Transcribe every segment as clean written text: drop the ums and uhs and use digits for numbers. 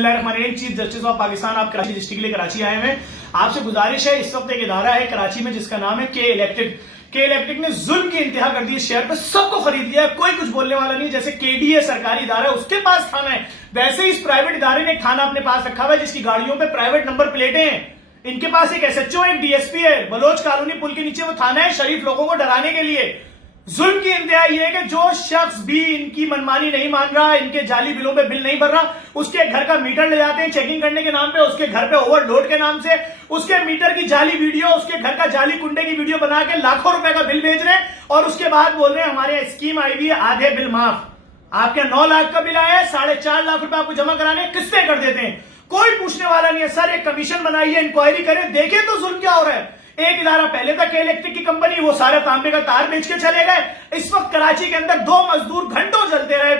बिस्मिल्लाहिर्रहमानिर्रहीम। Chief justice of Pakistan आप Karachi district के लिए कराची आए हैं। आपसे गुजारिश है, इस वक्त एक इदारा है कराची में जिसका नाम है के इलेक्ट्रिक ने जुल्म की इंतहा कर दी। शेयर पे सबको खरीद लिया, कोई कुछ बोलने वाला नहीं। जैसे केडीए सरकारी इदारा है, उसके पास थाना है, वैसे ही इस प्राइवेट इदारे ने थाना अपने पास रखा हुआ है जिसकी गाड़ियों पे प्राइवेट नंबर प्लेटें हैं। इनके पास एक एसएचओ, एक डीएसपी है। बलोच कॉलोनी पुल के नीचे वो थाना है, शरीफ लोगों को डराने के लिए। जुल्म की इंतहा यह है कि जो शख्स भी इनकी मनमानी नहीं मान रहा, इनके जाली बिलों पे बिल नहीं भर रहा, उसके घर का मीटर ले जाते हैं चेकिंग करने के नाम पे, उसके घर पे ओवरलोड के नाम से उसके मीटर की जाली वीडियो, उसके घर का जाली कुंडे की वीडियो बना के लाखों रुपए का बिल भेज रहे हैं और उसके बाद बोल रहे हैं हमारे स्कीम आई हुई है, आधे बिल माफ। आपके 9 लाख का बिल आया है, 4.5 लाख रुपए आपको जमा कराने, किस्तें कर देते हैं, कोई पूछने वाला नहीं है। सर एक कमीशन बनाइए, इंक्वायरी करें, देखें तो जुल्म क्या हो रहा है। एक इदारा पहले था के इलेक्ट्रिक की कंपनी, वो सारे तांबे का तार बेच के चले गए। इस वक्त कराची के अंदर 2 मजदूर घंटों जलते रहे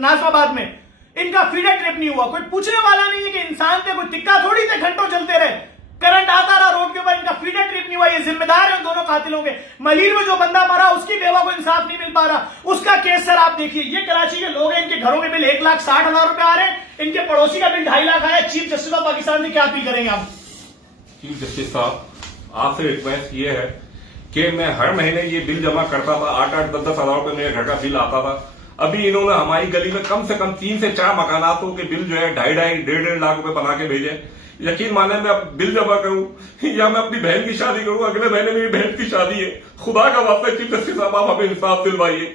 नाजमाबाद में, इनका फीडर ट्रिप नहीं हुआ। कोई पूछने वाला नहीं है कि इंसान थे, कोई टिक्का थोड़ी थे, घंटों जलते रहे, करंट आता रहा रोड के ऊपर, इनका फीडर ट्रिप नहीं हुआ। ये जिम्मेदार है दोनों कातिलों के। मलीर में जो बंदा मरा उसकी बेवा को इंसाफ नहीं मिल पा रहा, उसका केस सर आप देखिए। ये कराची के लोग हैं, इनके घरों के बिल 1,60,000 रुपए आ रहे हैं, इनके पड़ोसी का बिल 2.5 लाख आया। चीफ जस्टिस ऑफ पाकिस्तान से क्या अपील करेंगे आप? चीफ जस्टिस साहब, आपसे रिक्वेस्ट ये है कि मैं हर महीने ये बिल जमा करता था, 8-8, 10-10 हजार रुपए मेरे घर का बिल आता था। अभी इन्होंने हमारी गली में कम से कम 3 से 4 मकानातों के बिल जो है 2.5 1.5 लाख रुपए बना के भेजे। यकीन माने मैं अब बिल जमा करूं या मैं अपनी बहन की शादी करूं, अगले महीने मेरी बहन की शादी है। खुदा का वास्ता चीफ जस्टिस साहब आप हमें इंसाफ दिलवाइए।